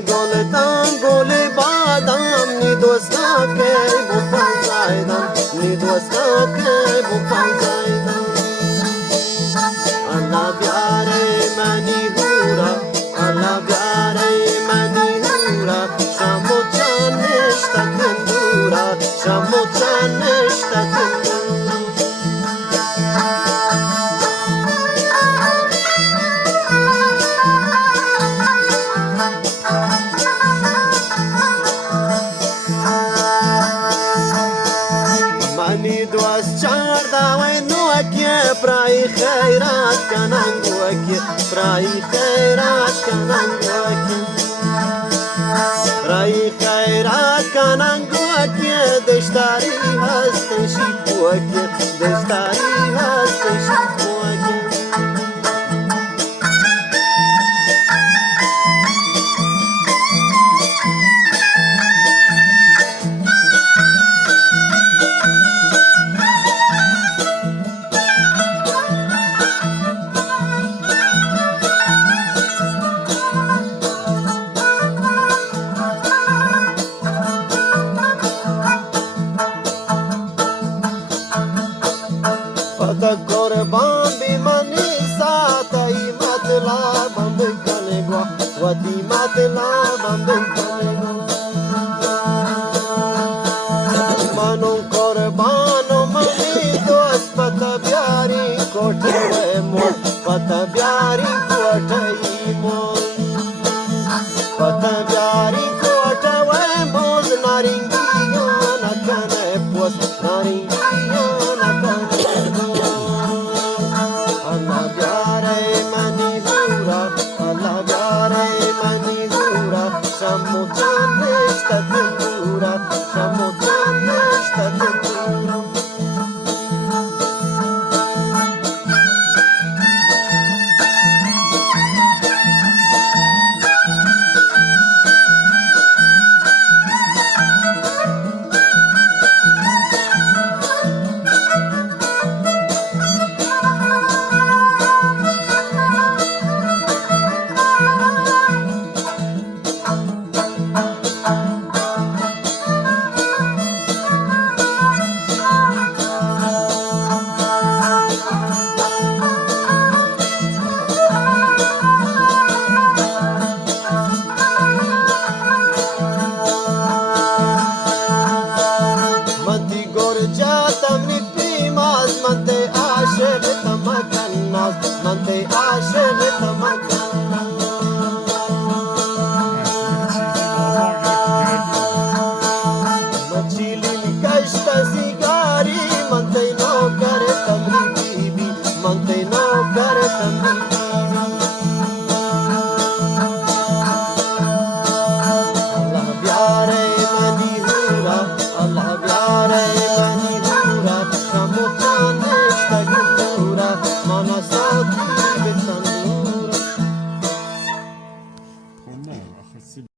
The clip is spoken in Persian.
گلتم گل بادم نی دوستا که بوتان زایدم نی دوستا که بوتان زایدم الله بیاره منی هورا الله بیاره منی هورا شمو چانشتا تندورا شمو چانشتا تندورا منی دوست چار داوی نوکی برای خیرات کنن گوکی برای خیرات کنن گوکی برای خیرات کنن گوکی دشتاری هستن شی گوکی دشتاری هستن شی گوکی پتا قربان بی منی ساتی مطلبم بکنه گوا وطی مطلبم بکنه گوا منو قربانو منی دوست پتا بیاری کوٹه مول پتا بیاری کوٹه مول پتا بیاری کوٹه مول نارنگیان کنه پوست نارنگیان کنه Allah biare mani hura, Allah biare mani hura, shamutan neshta tendura, shamutan neshta tendura. Mante aşık tamakan naz, mante aşık